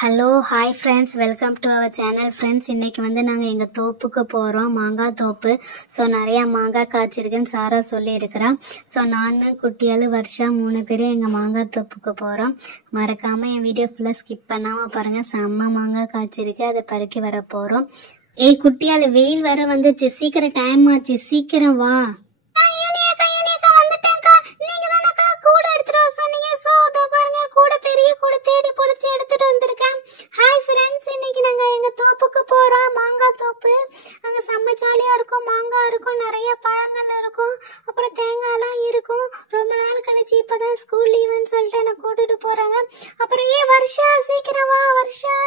Hello hi friends, welcome to our channel. Friends, இன்றைக்கி வந்து நாங்கள் எங்கள் தோப்புக்கு போகிறோம், மாங்காய் தோப்பு. ஸோ நிறையா மாங்காய் காய்ச்சிருக்குன்னு சாரா சொல்லியிருக்கிறேன். ஸோ நான் குட்டியால் வருஷா 3 பேரும் எங்கள் மாங்காய் தோப்புக்கு போகிறோம். மறக்காமல் என் வீடியோ ஃபுல்லாக ஸ்கிப் பண்ணாமல் பாருங்கள். செம்ம மாங்காய் காய்ச்சிருக்கு, அதை பறிக்க வர போகிறோம். ஏய் குட்டியால், வெயில் வர வந்துச்சு, சீக்கிரம் டைம் ஆச்சு, சீக்கிரம் வா. எடுத்துட்டு வந்திருக்கேன். ஹாய் ஃப்ரெண்ட்ஸ், இன்னைக்கு நாங்க எங்க தோப்புக்கு போறோம், மாங்காய் தோப்பு. அங்க செம்ம ஜாலியா இருக்கும், மாங்காய் இருக்கும், நிறைய பழங்கள் இருக்கும், அப்புறம் தேங்காய்லாம் இருக்கும். ரொம்ப நாள் கழிச்சு இப்பதான் ஸ்கூல் லீவுன்னு சொல்லிட்டு என்ன கூட்டிட்டு போறாங்க. அப்புறம் வருஷா, சீக்கிரம் வா வருஷா.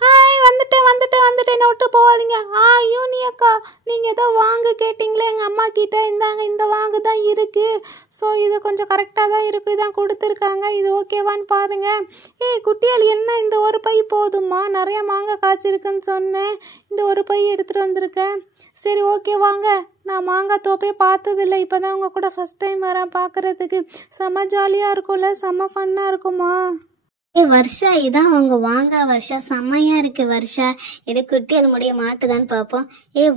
ஹாய், வந்துட்டேன் என்ன விட்டு போகாதீங்க. யூனி அக்கா, நீங்கள் ஏதோ வாங்கு கேட்டிங்களே எங்கள் அம்மா கிட்ட. இந்தாங்க, இந்த வாங்கு தான் இருக்குது. ஸோ இது கொஞ்சம் கரெக்டாக தான் இருக்குது, இதான் கொடுத்துருக்காங்க. இது ஓகேவான்னு பாருங்கள். குட்டியால், என்ன இந்த ஒரு பை போதுமா? நிறையா மாங்காய் காய்ச்சிருக்குன்னு சொன்னேன், இந்த ஒரு பை எடுத்துகிட்டு வந்திருக்கேன். சரி, ஓகே வாங்க. நான் மாங்காய் தோப்பே பார்த்ததில்லை, இப்போ தான் உங்கள் கூட ஃபஸ்ட் டைம் வரேன் பார்க்குறதுக்கு. செம்ம ஜாலியாக இருக்கும்ல, செம்ம ஃபன்னாக இருக்குமா? வருஷா, இதான் அவங்க வாங்க வருஷா, செம்மையா இருக்கு வருஷா. இது குட்டியால் முடிய மாட்டுதான்னு பார்ப்போம்.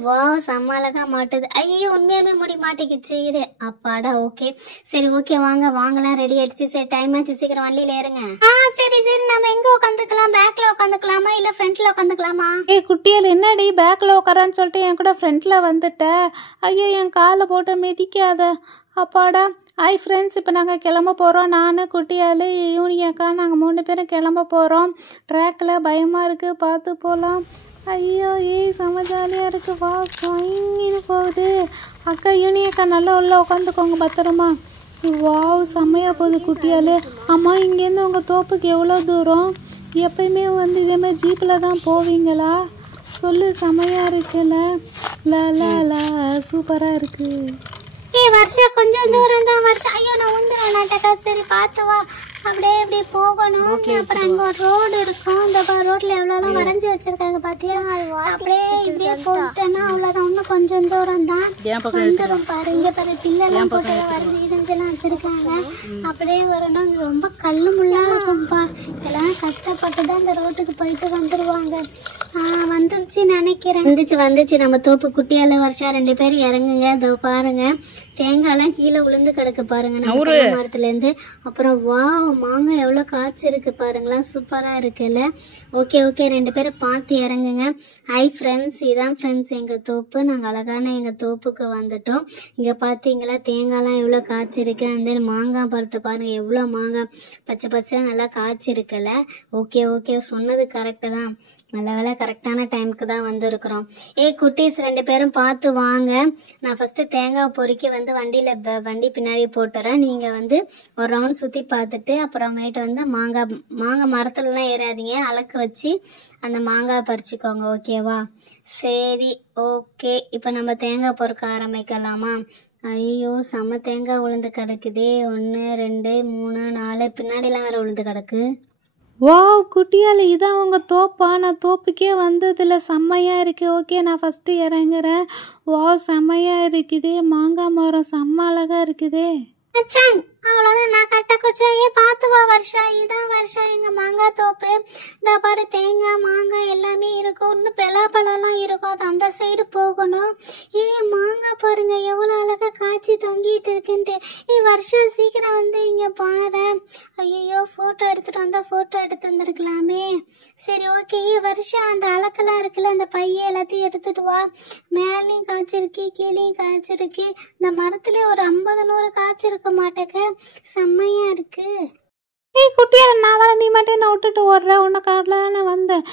வா, செம்ம அழகா மாட்டுது. ஐயோ, உண்மையாலுமே முடி மாட்டிக்கிச்சு. இரு, அப்பாடா, ஓகே. சரி, ஓகே வாங்க, வாங்கலாம், ரெடி ஆயிடுச்சு. சரி, டைம் ஆச்சு, சீக்கிரம் வண்டியில ஏறுங்க. சரி சரி, நம்ம எங்க உட்காந்துக்கலாம்? பேக்ல உட்காந்துக்கலாமா இல்ல ஃப்ரண்ட்ல உட்காந்துக்கலாமா? குட்டியால், என்னடி பேக்ல உட்காரான்னு சொல்லிட்டு என் கூட ஃப்ரண்ட்ல வந்துட்ட? ஐயோ, என் காலை போட்டு மிதிக்காத. அப்பாடா. ஹாய் ஃப்ரெண்ட்ஸ், இப்போ நாங்கள் கிளம்ப போகிறோம். நான், குட்டியால், யூனி அக்கா, நாங்கள் 3 பேரும் கிளம்ப போகிறோம். ட்ராக்கில் பயமாக இருக்குது, பார்த்து போகலாம். ஐயோ, செம்ம ஜாலியாக இருக்குது. வா, சாயின்னு போகுது. அக்கா, யூனி அக்கா, நல்லா உள்ள உட்காந்துக்கோங்க பத்திரமா. வாவ், செம்மையாக போகுது குட்டியால். அம்மா, இங்கேருந்து உங்கள் தோப்புக்கு எவ்வளோ தூரம்? எப்பயுமே வந்து இதேமாதிரி ஜீப்பில் தான் போவீங்களா? சொல்லு, செம்மையாக இருக்குல்ல? லா சூப்பராக இருக்குது. வருஷா, கொஞ்சம் தூரம் தான் வருஷா. ஐயோ, நான் வந்துடுவேன். சரி, பார்த்து வா. அப்படியே இப்படி போகணும். அப்புறம் அங்கே ஒரு ரோடு இருக்கும். இந்த ரோட்ல எவ்வளோலாம் வரைஞ்சி வச்சிருக்காங்க பாத்தியா? அப்படியே இப்படியே போட்டேன்னா அவ்வளோதான், இன்னும் கொஞ்சம் தூரம் தான் வந்துடும். பாரு, இங்கே பாரு, பில்லெல்லாம் போட்டு வரைஞ்சி இடிஞ்செல்லாம் வச்சிருக்காங்க. அப்படியே வரணும். ரொம்ப கல்லு முள்ளா இருக்கும்பா. எல்லாம் கஷ்டப்பட்டு தான் இந்த ரோட்டுக்கு போயிட்டு வந்துடுவாங்க. வந்துருச்சு நினைக்கிறேன். வந்துச்சு நம்ம தோப்பு. குட்டியால வருஷா 2 பேரும் இறங்குங்க. இதோ பாருங்க, தேங்காய்லாம் கீழே விழுந்து கிடக்கு பாருங்க நம்ம மரத்துல இருந்து. அப்புறம் வா, மாங்காய் எவ்வளவு காய்ச்சி இருக்கு பாருங்களா, சூப்பரா இருக்குல்ல? ஓகே 2 பேரும் பார்த்து இறங்குங்க. ஹாய் ஃப்ரெண்ட்ஸ், இதான் ஃப்ரெண்ட்ஸ் எங்க தோப்பு. நாங்க அழகான எங்க தோப்புக்கு வந்துட்டோம். இங்க பாத்தீங்களா, தேங்காய்லாம் எவ்வளவு காய்ச்சிருக்கு. அந்த மாங்காய் பழத்தை பாருங்க, எவ்வளவு மாங்காய் பச்சை பச்சையா நல்லா காய்ச்சிருக்குல்ல? ஓகே, சொன்னது கரெக்டு தான். நல்ல வேலை, கரெக்டான டைமுக்கு தான் வந்துருக்குறோம். குட்டீஸ் 2 பேரும் பார்த்து வாங்க. நான் ஃபர்ஸ்ட் தேங்காய் பொறுக்கி வந்து வண்டி பின்னாடி போட்டுறேன். நீங்க வந்து ஒரு ரவுண்ட் சுத்தி பார்த்துட்டு அப்புறமேட்டு வந்து மாங்காய் மரத்துலலாம் ஏறாதீங்க, அலக்கு வச்சு அந்த மாங்காய் பறிச்சுக்கோங்க, ஓகேவா? சரி, ஓகே. இப்போ நம்ம தேங்காய் பொறுக்க ஆரம்பிக்கலாமா? ஐயோ, செம்ம தேங்காய் உளுந்து கிடக்குதே. 1 2 3 4 பின்னாடிலாம் வேற உளுந்து கிடக்கு. வாவ் குட்டியால், இதான் உங்கள் தோப்பா? நான் தோப்புக்கே வந்ததில்ல, செம்மையாக இருக்குது. ஓகே, நான் ஃபஸ்ட்டு இறங்குறேன். வாவ், செம்மையாக இருக்குதே, மாங்காய் மரம் செம்ம அழகாக இருக்குதே. அவ்வளோதான், நான் கரெக்டாக கொச்சாயே. பார்த்து வா வருஷா, இதான் வருஷா எங்க மாங்காய் தோப்பு. இந்த பாரு, தேங்காய் மாங்காய் எல்லாமே இருக்கும். இன்னும் பலாப்பழம்லாம் இருக்கும், அது அந்த சைடு போகணும். மாங்காய் பாருங்க எவ்வளோ அழகா காய்ச்சி தொங்கிட்டு இருக்குன்ட்டு. வருஷா, சீக்கிரம் வந்து இங்க பாரு. ஐயோ, போட்டோ எடுத்து வந்துருக்கலாமே. சரி, ஓகே. வருஷா, அந்த அலக்கெல்லாம் இருக்குல்ல, அந்த பைய எல்லாத்தையும் எடுத்துட்டு வா. மேலேயும் காய்ச்சிருக்கு, கீழேயும் காய்ச்சிருக்கு. இந்த மரத்துலேயே ஒரு 50 100 காய்ச்சிருக்க மாட்டேக்க, செம்மையா இருக்கு. குட்டியால், நான் வர, நீ மட்டும் என்ன விட்டுட்டு ஓடுற? உன்னை காட்டில் தான் நான் வந்தேன்.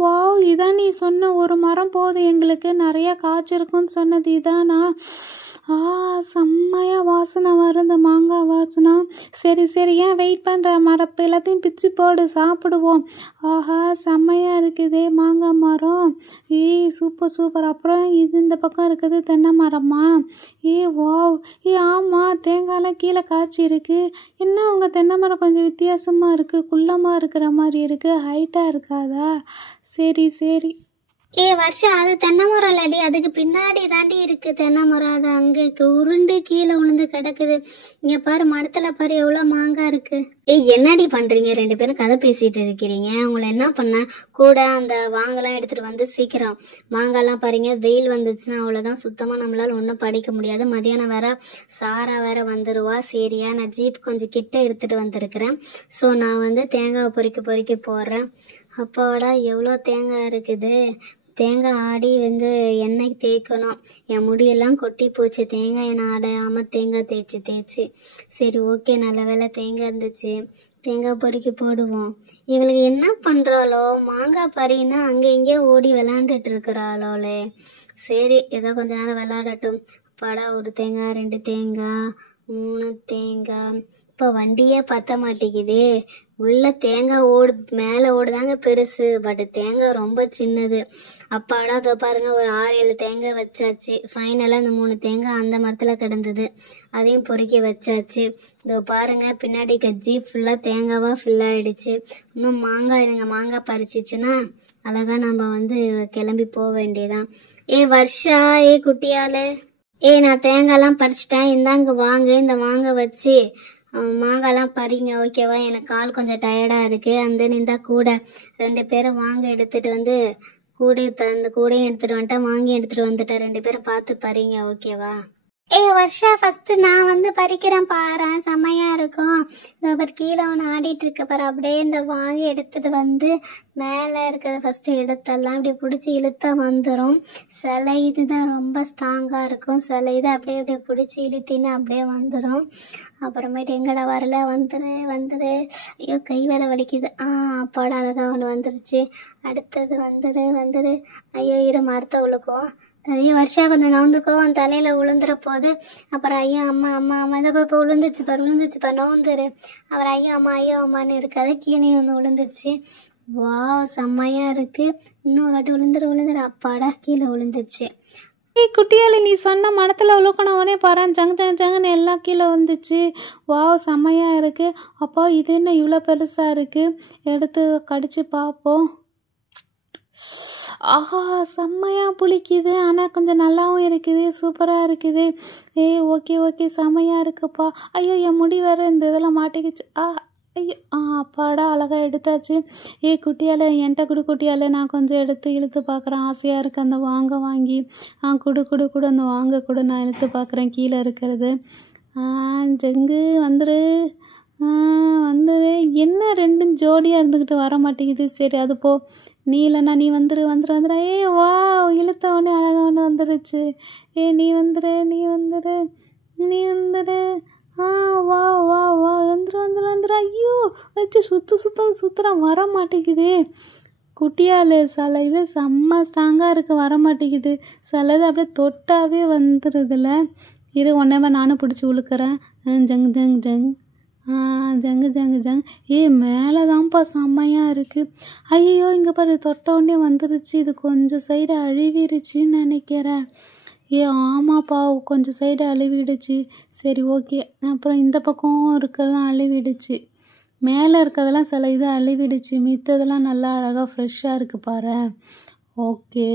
வாவ், இதான் நீ சொன்ன ஒரு மரம் போதும் எங்களுக்கு, நிறையா காய்ச்சிருக்குன்னு சொன்னது இதானா? செம்மையாக வாசனை வருது, இந்த மாங்காய் வாசனை. சரி, ஏன் வெயிட் பண்ணுற? மரப்பு எல்லாத்தையும் பிச்சு போடு, சாப்பிடுவோம். ஆஹா, செம்மையாக இருக்குதே மாங்காய் மரம். சூப்பர். அப்புறம் இது இந்த பக்கம் இருக்குது தென்னை மரமா? வாவ். ஆமாம், தேங்காயெல்லாம் கீழே காய்ச்சி இருக்கு. இன்னும் உங்கள் தென்னை மரம் கொஞ்சம் வித்தியாசமாக இருக்குது, குள்ளமாக இருக்கிற மாதிரி இருக்குது, ஹைட்டாக இருக்காதா? சரி. வருஷம், அது தென்னை மரம் இல்லடி, அதுக்கு பின்னாடி தாண்டி இருக்கு தென்னை மரம். அது அங்க உருண்டு கீழே விழுந்து கிடக்குது. இங்க பாரு, மரத்துல பாரு எவ்வளவு மாங்காய் இருக்கு. ஏய் என்னடி பண்றீங்க? 2 பேரும் கதை பேசிட்டு இருக்கிறீங்க. உங்களை என்ன பண்ண கூட அந்த மாங்காய்லாம் எடுத்துட்டு வந்து சீக்கிரம் மாங்காய்லாம் பாருங்க. வெயில் வந்துச்சுன்னா அவ்வளோதான், சுத்தமா நம்மளால ஒன்றும் படிக்க முடியாது. மதியானம் வேற சாரா வேற வந்துருவா. சரியா, நான் ஜீப் கொஞ்சம் கிட்ட எடுத்துட்டு வந்திருக்கிறேன். ஸோ நான் வந்து தேங்காவை பொறுக்கி போடுறேன். அப்பாடா எவ்வளோ தேங்காய் இருக்குது. தேங்காய் ஆடி வந்து எண்ணெய் தேய்க்கணும். என் முடியெல்லாம் கொட்டி போச்சு தேங்காய் எண்ணெய் ஆடாமல் தேங்காய் தேய்ச்சி. சரி ஓகே, நல்ல வேலை தேங்காய் இருந்துச்சு. தேங்காய் பொறுக்கி போடுவோம். இவளுக்கு என்ன பண்ணுறாளோ, மாங்காய் பறின்னா அங்கே இங்கே ஓடி விளாண்டுட்டு இருக்கிறாளோலே. சரி ஏதோ கொஞ்ச நேரம் விளாடட்டும். அப்பாடா, 1 தேங்காய் 2 தேங்காய் 3 தேங்காய். இப்போ வண்டியே பத்த மாட்டேங்குது. உள்ள தேங்காய் மேலே ஓடுதாங்க பெருசு, பட் தேங்காய் ரொம்ப சின்னது. அப்பாடா அதோ பாருங்க, ஒரு 6-7 தேங்காய் வச்சாச்சு. ஃபைனலாக இந்த 3 தேங்காய் அந்த மரத்தில் கிடந்தது, அதையும் பொறுக்கி வச்சாச்சு. இதோ பாருங்க, பின்னாடி ஜீப் ஃபுல்லாக தேங்காவாக ஃபுல்லாகிடுச்சு. இன்னும் மாங்காய் பறிச்சிச்சுன்னா அழகாக நம்ம வந்து கிளம்பி போக வேண்டியதான். ஏ வர்ஷா, ஏ குட்டியால், நான் தேங்காய்லாம் பறிச்சிட்டேன், இந்தாங்க வாங்க. இந்த மாங்காய் வச்சு மாங்காய்லாம் பறிங்க ஓகேவா? எனக்கு கால் கொஞ்சம் டயர்டாக இருக்குது. அந்த இந்த கூட 2 பேரும் வாங்க எடுத்துகிட்டு வந்து கூடையும் எடுத்துகிட்டு வந்துட்டேன், வாங்கி எடுத்துகிட்டு வந்துட்டேன். 2 பேரும் பார்த்து பறிங்க ஓகேவா? வர்ஷா, ஃபர்ஸ்ட் நான் வந்து பறிக்கிறேன் பாரு, செம்மையா இருக்கும். இந்த கீழே ஒன்று ஆடிட்டு இருக்க பாரு. அப்படியே இந்த வாங்கி எடுத்துட்டு வந்து மேலே இருக்கிறத ஃபர்ஸ்ட் எடுத்தெல்லாம் இப்படி பிடிச்சி இழுத்தா வந்துடும். சில இதுதான் ரொம்ப ஸ்ட்ராங்காக இருக்கும், சில இது அப்படியே பிடிச்சி இழுத்தின்னு அப்படியே வந்துடும். அப்புறமேட்டு எங்கடா வரல, வந்துரு. ஐயோ கை வேலை வலிக்குது. அப்பாட அழகாக ஒன்று வந்துருச்சு. அடுத்தது வந்துரு. ஐயோ இரு மரத்தை உழுக்கும். நிறைய வருஷா கொஞ்சம் நவுந்துக்கோ, தலையில விழுந்துற போது. அப்புறம் ஐயோ அம்மா இதை இப்போ விழுந்துச்சு பாரு நவுந்துரு. அப்புறம் ஐயோ அம்மான்னு இருக்காது, கீழே வந்து விழுந்துச்சு. வா செம்மையா இருக்கு. இன்னொரு வாட்டி விழுந்துரு. அப்பாடா கீழே விழுந்துச்சு. குட்டியால் நீ சொன்ன மனத்தில் உழுக்கணவனே பாரு, ஜங்குன்னு எல்லாம் கீழே வந்துச்சு. வா செம்மையாக இருக்குது. அப்பா இது என்ன இவ்வளோ பெருசாக இருக்குது, எடுத்து கடிச்சு பார்ப்போம். ஆஹா செம்மையாக புளிக்குது, ஆனால் கொஞ்சம் நல்லாவும் இருக்குது, சூப்பராக இருக்குது. ஓகே செம்மையாக இருக்குப்பா. ஐயோ என் முடி வேறு இந்த இதெல்லாம் மாட்டிக்கிச்சு. ஐயோ அப்பாடா அழகாக எடுத்தாச்சு. குட்டியால் என்கிட்ட குட்டியால், நான் கொஞ்சம் எடுத்து இழுத்து பார்க்குறேன். ஆசையாக இருக்குது அந்த வாங்கி. குடு அந்த வாங்க நான் இழுத்து பார்க்குறேன் கீழே இருக்கிறது. ஜங்கு வந்துரு. என்ன 2 ஜோடியாக இருந்துக்கிட்டு வர மாட்டேங்குது. சரி அது போ, நீ இல்லைண்ணா நீ வந்துரு. வா இழுத்த உடனே அழகாக ஒன்று வந்துருச்சு. நீ வந்துரு. வா வந்துரு. ஐயோ வச்சு சுற்றுறான், வர மாட்டேங்குது. குட்டியால் சில இது செம்ம ஸ்ட்ராங்காக இருக்குது, வர மாட்டேங்குது. சிலது அப்படியே தொட்டாவே வந்துடுதுல. இரு ஒன்றே நானும் பிடிச்சி உழுக்கிறேன். Junk junk. மேலே தான்ப்பா செம்மையாக இருக்குது. ஐயோ இங்கே பாரு, தொட்ட உடனே வந்துருச்சு. இது கொஞ்சம் சைடு அழுவிடுச்சின்னு நினைக்கிறேன். ஆமாப்பா கொஞ்சம் சைடு அழுவிடுச்சு. சரி ஓகே. அப்புறம் இந்த பக்கம் இருக்கிறதெல்லாம் அழுவிடுச்சு. மேலே இருக்கிறதெல்லாம் சில இது அழுவிடுச்சு, மித்ததெல்லாம் நல்லா அழகாக ஃப்ரெஷ்ஷாக இருக்குது பாரு. ஓகே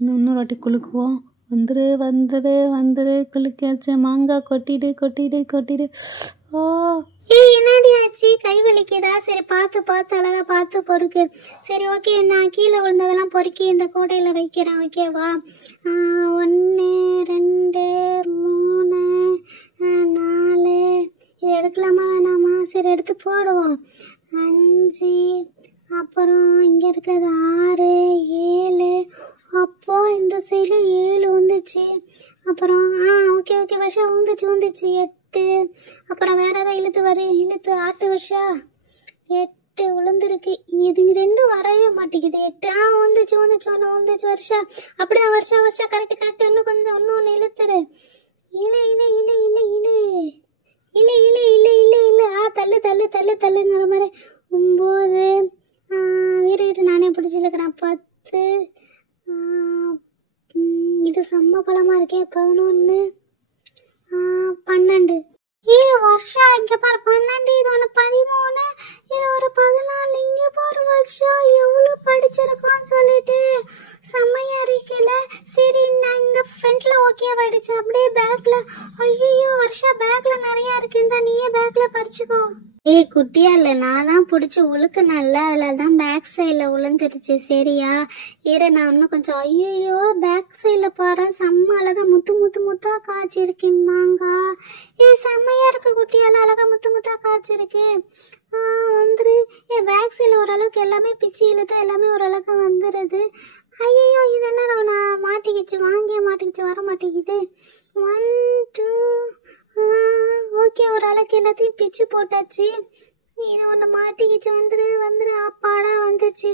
இன்னொரு வாட்டி குலுக்குவோம். வந்துரு குலுக்காச்சு. மாங்காய் கொட்டிடு. என்னடி ஆச்சு, கை வலிக்குதா? சரி பார்த்து அழகா பார்த்து பொறுக்கு. சரி ஓகே, நான் கீழே விழுந்ததெல்லாம் பொறுக்கி இந்த கோட்டையில் வைக்கிறேன் ஓகேவா? 1 2 3 4 இது எடுக்கலாமா வேணாமா? சரி எடுத்து போடுவோம். 5 அப்புறம் இங்கே இருக்கிறது 6 7. அப்போ இந்த சைடில் 7 வந்துச்சு. அப்புறம் ஓகே வருஷா வந்துச்சு 8. அப்புறம் வேற ஏதாவது இழுத்து ஆட்டு வருஷா 8 விழுந்துருக்கு. இது 2 வரவே மாட்டேங்குது. 8 வந்துச்சு ஒன்று வந்துச்சு வருஷா. அப்படிதான் வருஷா கரெக்ட். இன்னும் கொஞ்சம் ஒன்று இழுத்துரு. இல்ல தள்ளுங்கிற மாதிரி. 9 இரு நானே பிடிச்சி இழுக்கிறேன். 10 இது செம்ம பழமா இருக்கே. 11 12. வருஷா இங்க பாரு 12. இது ஒன்று 13. இது ஒரு 14. இங்க பாரு வருஷா எவ்வளவு படிச்சிருக்கோன்னு சொல்லிட்டு செம்மையா இருக்குல்ல. சரி நான் இந்த ஃப்ரண்ட்ல ஓகேவாயிடுச்சு. அப்படியே பேக்ல ஐயோ வருஷா பேக்ல நிறைய இருக்கு. இந்த நீயே பேக்ல பறிச்சுக்கோ. ஏய் குட்டியா இல்லை, நான் தான் பிடிச்சி உழுக்குனல்ல, அதில் தான் பேக் சைடில் உளுந்துருச்சு. சரியா இரு, நான் இன்னும் கொஞ்சம். ஐயோ பேக் சைடில் பாரு, செம்ம அழகா முத்து முத்து முத்தா காய்ச்சிருக்கேன் மாங்காய். ஏய் செம்மையா இருக்கு குட்டியால, அழகா முத்து முத்தா காய்ச்சிருக்கு. வந்துரு. என் பேக் சைடில் ஓரளவுக்கு எல்லாமே பிச்சு இழுத்து எல்லாமே ஓரளவுக்கு வந்துடுது. ஐயோ இது என்ன நான் மாட்டிக்கிச்சு, வாங்கிய மாட்டிக்கிச்சு, வர மாட்டேங்குது. 1 2 ஓகே, ஓரளவுக்கு எல்லாத்தையும் பிச்சு போட்டாச்சு. இது ஒன்று மாட்டிக்கிச்சு. வந்துரு. அப்பாடா வந்துச்சு.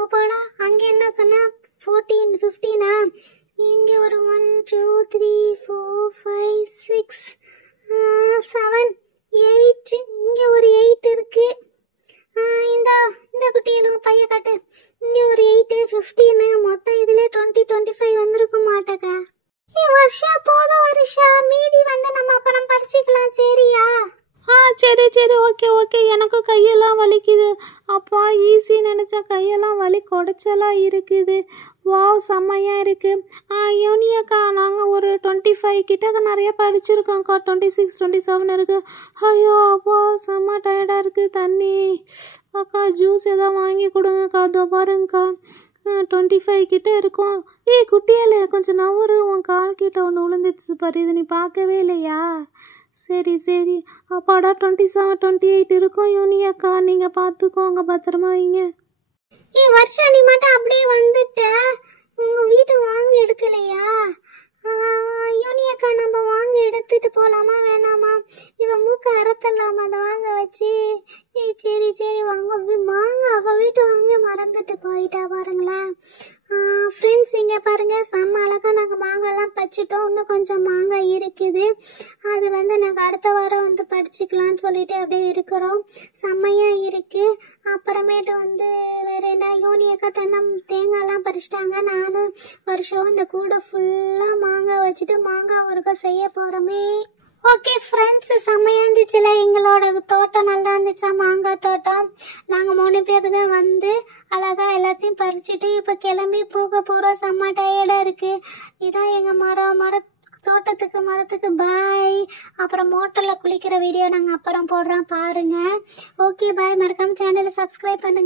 அப்பாடா. அங்கே என்ன சொன்ன, 14 15? இங்கே ஒரு 1 2 3 4 5 6 7 8. இங்கே ஒரு 8 இருக்கு. இந்த குட்டிகளும் பைய காட்டு. இங்கே ஒரு 8 15, மொத்தம் இதுல 20 25 வந்திருக்கும் மாட்டேக்க. வருஷா போதும் வருஷா, மீதி வந்து நம்ம அப்புறம் பறிச்சுக்கலாம். சரியா? சரி ஓகே. எனக்கு கையெல்லாம் வலிக்குது. அப்பா ஈஸி நினச்சா கையெல்லாம் வலி குடைச்சலாக இருக்குது. வாவ் செம்மையாக இருக்குது. யோனியாக்கா நாங்கள் ஒரு 25 கிட்ட நிறைய படிச்சிருக்கோங்க்கா. 26 27 இருக்குது. ஐயோ அப்பா செம்ம டயர்டாக இருக்குது. தண்ணி அக்கா ஜூஸ் எதாவது வாங்கி கொடுங்கக்கா. அதோ பாருங்கக்கா 25 கிட்ட இருக்கும். ஏய் குட்டியாலே கொஞ்சம் நவரு, உன் கால் கிட்ட ஒன்று விழுந்துச்சு பாரு, இது நீ பார்க்கவே இல்லையா? சரி அப்பாடா 27 28 இருக்கும். யூனியாக்கா நீங்கள் பார்த்துக்கோங்க, பத்திரமா வைங்க. வருஷா நீ மட்டும் அப்படியே வந்துட்ட, உங்க வீட்டு வாங்க எடுக்கலையா? யூனியாக்கா நம்ம வாங்க எடுத்துட்டு போலாமா வேணாமா? இவ மூக்க அறத்தலாமா அதை வாங்க வச்சு? சரி வாங்க. வாங்க அவ வீட்டு வாங்க மறந்துட்டு போயிட்டா பாருங்களேன். ஃப்ரெண்ட்ஸ் இங்கே பாருங்கள், செம்ம அழகாக நாங்கள் மாங்காய்லாம் பறிச்சிட்டோம். இன்னும் கொஞ்சம் மாங்காய் இருக்குது. அது வந்து நாங்கள் அடுத்த வாரம் வந்து பறிச்சிக்கலான்னு சொல்லிட்டு அப்படியே இருக்கிறோம். செம்மையாக இருக்குது. அப்புறமேட்டு வந்து வேறு என்ன, யூனியாக்கா தேங்காய்லாம் பறிச்சிட்டாங்க. நானும் வருஷம் இந்த கூடை ஃபுல்லாக மாங்காய் வச்சுட்டு மாங்காய் ஒருக்கா செய்ய போகிறோமே. ஓகே ஃப்ரெண்ட்ஸ், செம்மையாக இருந்துச்சுல எங்களோட தோட்டம், நல்லா இருந்துச்சா மாங்காய் தோட்டம். நாங்கள் 3 பேர் தான் வந்து அழகாக எல்லாத்தையும் பறிச்சுட்டு இப்போ கிளம்பி போக போகிறோம். செம்ம டயர்டாக இருக்குது. இதான் எங்கள் மரத்துக்கு பாய். அப்புறம் மோட்டரில் குளிக்கிற வீடியோ நாங்கள் அப்புறம் போடுறோம் பாருங்கள். Okay bye. மறக்காம சேனலை சப்ஸ்கிரைப் பண்ணுங்கள்.